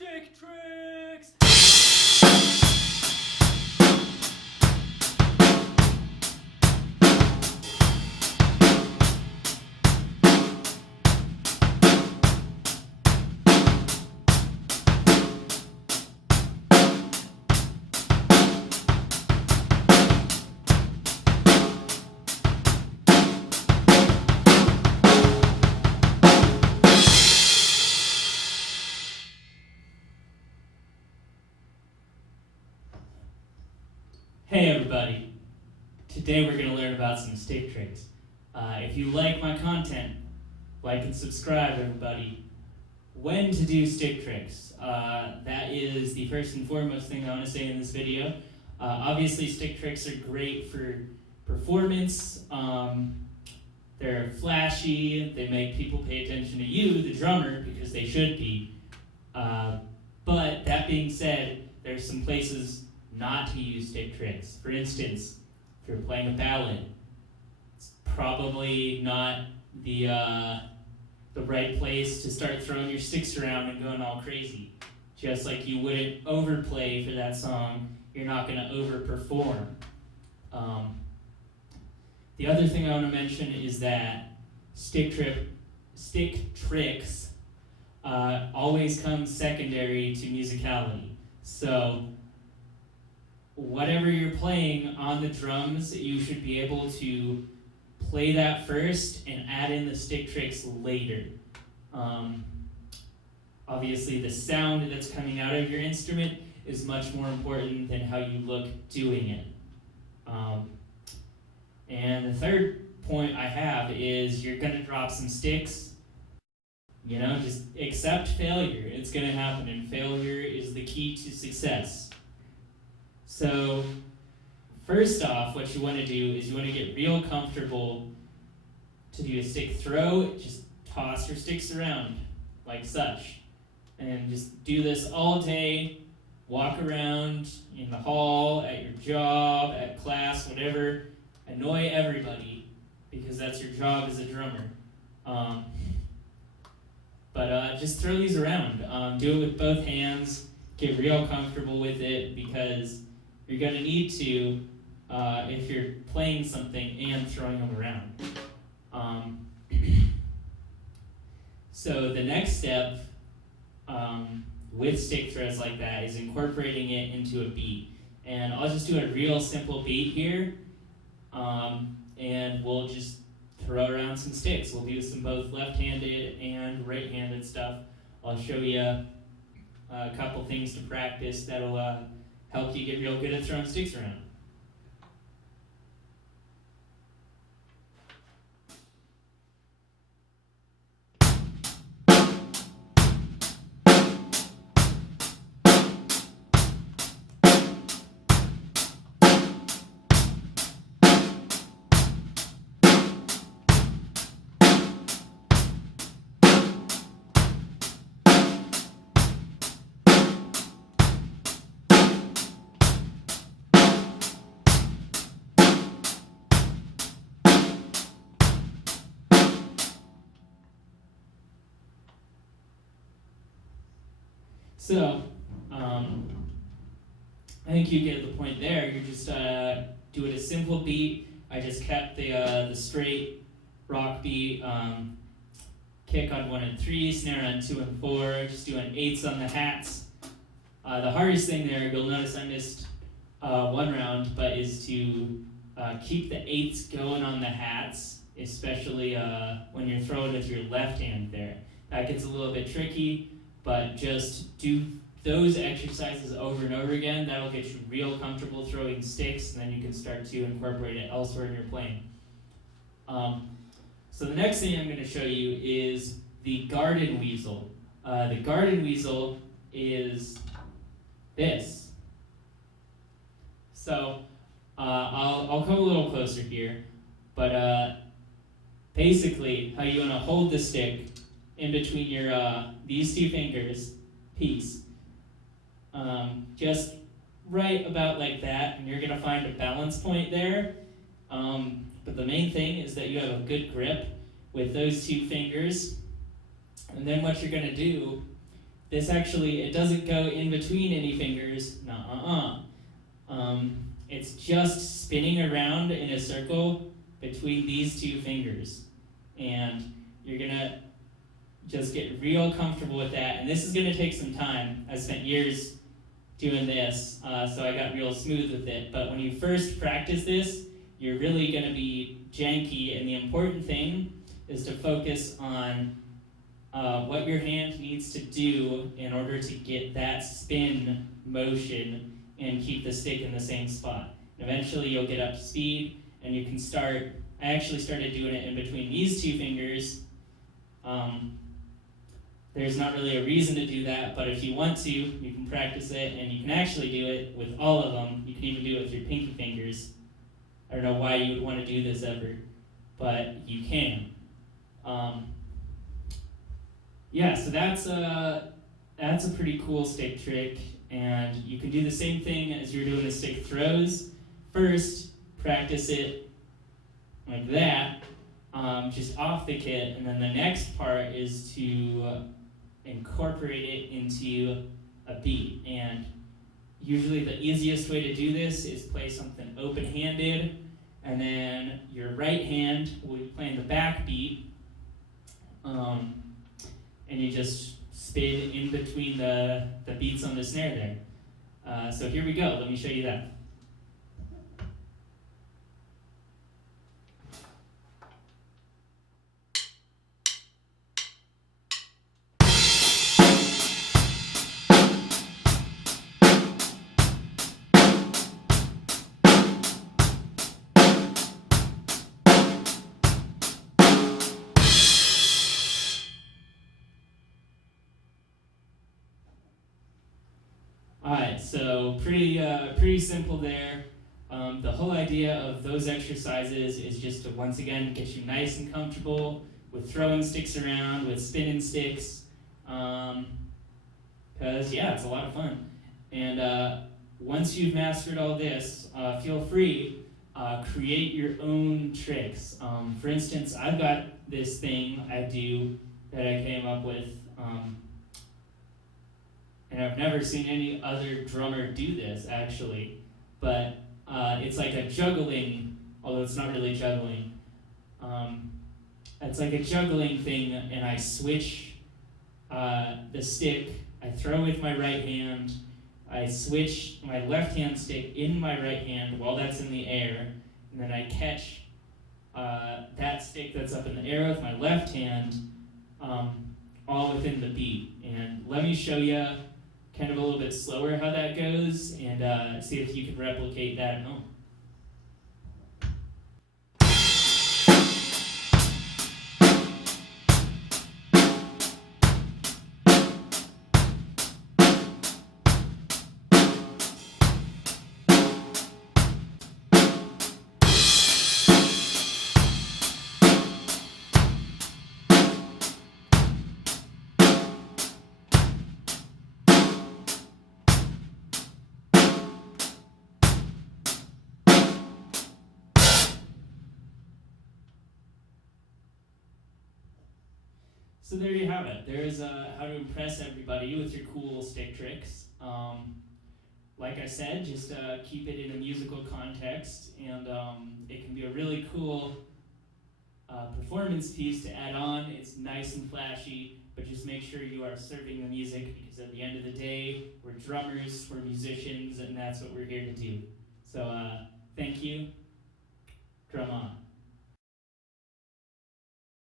Stick tricks! Hey everybody, today we're going to learn about some stick tricks. If you like my content, like and subscribe everybody. When to do stick tricks, that is the first and foremost thing I want to say in this video. Obviously stick tricks are great for performance, they're flashy, they make people pay attention to you, the drummer, because they should be. But that being said, there's some places not to use stick tricks. For instance, if you're playing a ballad, it's probably not the right place to start throwing your sticks around and going all crazy. Just like you wouldn't overplay for that song, you're not going to overperform. The other thing I want to mention is that stick tricks always come secondary to musicality. So whatever you're playing on the drums, you should be able to play that first and add in the stick tricks later. Obviously, the sound that's coming out of your instrument is much more important than how you look doing it. And the third point I have is you're going to drop some sticks. Just accept failure. It's going to happen, and failure is the key to success. So, first off, what you want to do is you want to get real comfortable to do a stick throw. Just toss your sticks around, like such. And just do this all day. Walk around in the hall, at your job, at class, whatever. Annoy everybody, because that's your job as a drummer. But just throw these around. Do it with both hands. Get real comfortable with it, because you're going to need to if you're playing something and throwing them around. So the next step with stick throws like that is incorporating it into a beat. And I'll just do a real simple beat here, and we'll just throw around some sticks. We'll do some both left-handed and right-handed stuff. I'll show you a couple things to practice that'll help you get real good at throwing sticks around. So, I think you get the point there. You're just doing a simple beat. I just kept the straight rock beat, kick on 1 and 3, snare on 2 and 4, just doing 8s on the hats. The hardest thing there, you'll notice I missed one round, but is to keep the 8s going on the hats, especially when you're throwing with your left hand there. That gets a little bit tricky, but just do those exercises over and over again. That'll get you real comfortable throwing sticks, and then you can start to incorporate it elsewhere in your playing. So the next thing I'm going to show you is the garden weasel. The garden weasel is this. So I'll come a little closer here, but basically how you want to hold the stick in between your these two fingers, piece, just right about like that, and you're gonna find a balance point there. But the main thing is that you have a good grip with those two fingers, and then what you're gonna do this actually, it doesn't go in between any fingers, it's just spinning around in a circle between these two fingers. And you're gonna just get real comfortable with that. And this is gonna take some time. I spent years doing this, so I got real smooth with it. But when you first practice this, you're really gonna be janky, and the important thing is to focus on what your hand needs to do in order to get that spin motion and keep the stick in the same spot. And eventually you'll get up to speed, and you can start. I actually started doing it in between these two fingers. There's not really a reason to do that, but if you want to, you can practice it, and you can actually do it with all of them. You can even do it with your pinky fingers. I don't know why you would want to do this ever, but you can. So that's a pretty cool stick trick, and you can do the same thing as you're doing the stick throws. First, practice it like that, just off the kit, and then the next part is to incorporate it into a beat. And usually the easiest way to do this is play something open-handed, and then your right hand will be playing the back beat, and you just spin in between the beats on the snare there. So here we go, let me show you that. Alright, so pretty simple there. The whole idea of those exercises is just to once again get you nice and comfortable with throwing sticks around, with spinning sticks, because it's a lot of fun. And once you've mastered all this, feel free, create your own tricks. For instance, I've got this thing I do that I came up with, and I've never seen any other drummer do this, actually. But it's like a juggling, although it's not really juggling. It's like a juggling thing, and I switch the stick. I throw with my right hand. I switch my left hand stick in my right hand while that's in the air, and then I catch that stick that's up in the air with my left hand, all within the beat. And let me show you kind of a little bit slower how that goes, and see if you can replicate that at home. So there you have it. There's how to impress everybody with your cool stick tricks. Like I said, just keep it in a musical context, and it can be a really cool performance piece to add on. It's nice and flashy, but just make sure you are serving the music, because at the end of the day, we're drummers, we're musicians, and that's what we're here to do. So thank you. Drum on.